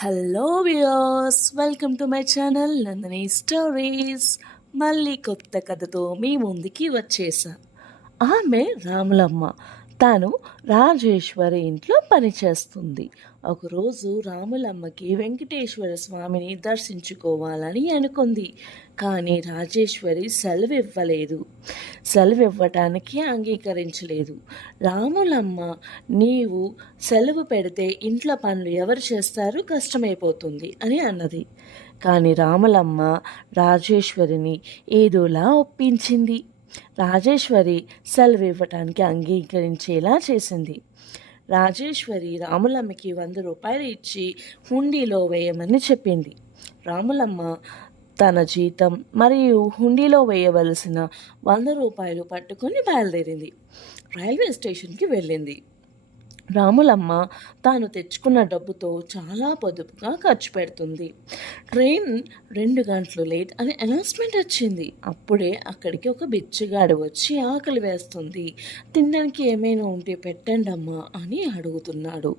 Hello viewers, welcome to my channel Nandini stories. మళ్ళీ కొత్త కథతో మీ ముందుకి వచ్చేసా. ఆమె రాములమ్మ. తాను రాజేశ్వరి ఇంట్లో పనిచేస్తుంది. ఒకరోజు రాములమ్మకి వెంకటేశ్వర స్వామిని దర్శించుకోవాలని అనుకుంది. కానీ రాజేశ్వరి సెలవు ఇవ్వలేదు. సెలవు ఇవ్వటానికి అంగీకరించలేదు. రాములమ్మ, నీవు సెలవు పెడితే ఇంట్లో పనులు ఎవరు చేస్తారు, కష్టమైపోతుంది అని అన్నది. కానీ రాములమ్మ రాజేశ్వరిని ఏదోలా ఒప్పించింది. రాజేశ్వరి సెలవు ఇవ్వటానికి అంగీకరించేలా చేసింది. రాజేశ్వరి రాములమ్మకి 100 రూపాయలు ఇచ్చి హుండీలో వేయమని చెప్పింది. రాములమ్మ తన జీతం మరియు హుండీలో వేయవలసిన 100 రూపాయలు పట్టుకొని బయలుదేరింది. రైల్వే స్టేషన్కి వెళ్ళింది. రాములమ్మ తాను తెచ్చుకున్న డబ్బుతో చాలా పొదుపుగా ఖర్చు పెడుతుంది. ట్రైన్ 2 గంటలు లేట్ అని అనౌన్స్మెంట్ వచ్చింది. అప్పుడే అక్కడికి ఒక బిచ్చగాడు వచ్చి ఆకలి వేస్తుంది, తినడానికి ఏమైనా ఉంటే పెట్టండి అమ్మా అని అడుగుతున్నాడు.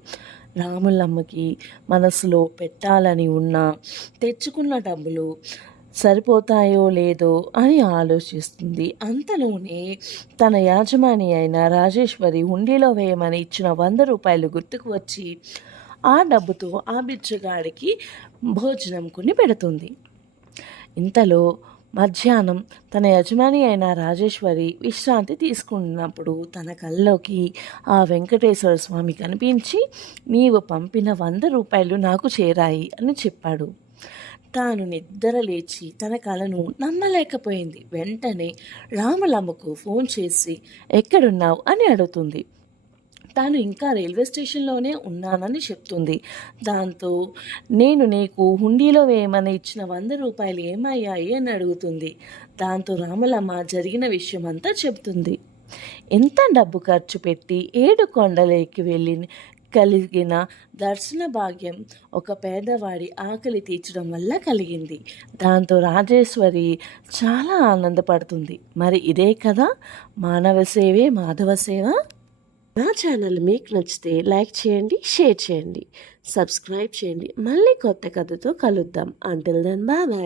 రాములమ్మకి మనసులో పెట్టాలని ఉన్నా తెచ్చుకున్న డబ్బులు సరిపోతాయో లేదో అని ఆలోచిస్తుంది. అంతలోనే తన యాజమాని అయిన రాజేశ్వరి హుండీలో వేయమని ఇచ్చిన 100 రూపాయలు గుర్తుకు వచ్చి ఆ డబ్బుతో ఆ బిచ్చగాడికి భోజనం కొని పెడుతుంది. ఇంతలో మధ్యాహ్నం తన యజమాని అయిన రాజేశ్వరి విశ్రాంతి తీసుకున్నప్పుడు తన కల్లోకి ఆ వెంకటేశ్వర స్వామి కనిపించి, నీవు పంపిన 100 రూపాయలు నాకు చేరాయి అని చెప్పాడు. తాను నిద్ర లేచి తన కలను నమ్మలేకపోయింది. వెంటనే రాములమ్మకు ఫోన్ చేసి ఎక్కడున్నావు అని అడుగుతుంది. తాను ఇంకా రైల్వే స్టేషన్లోనే ఉన్నానని చెప్తుంది. దాంతో నేను నీకు హుండీలో వేయమని ఇచ్చిన 100 రూపాయలు ఏమయ్యాయి అని అడుగుతుంది. దాంతో రాములమ్మ జరిగిన విషయం అంతా చెప్తుంది. ఎంత డబ్బు ఖర్చు పెట్టి 7 కొండలకి వెళ్ళి కలిగిన దర్శన భాగ్యం ఒక పేదవాడి ఆకలి తీర్చడం వల్ల కలిగింది. దాంతో రాజేశ్వరి చాలా ఆనందపడుతుంది. మరి ఇదే కదా మానవ సేవే మాధవ సేవ. నా ఛానల్ మీకు నచ్చితే లైక్ చేయండి, షేర్ చేయండి, సబ్స్క్రైబ్ చేయండి. మళ్ళీ కొత్త కథతో కలుద్దాం. Until then bye bye.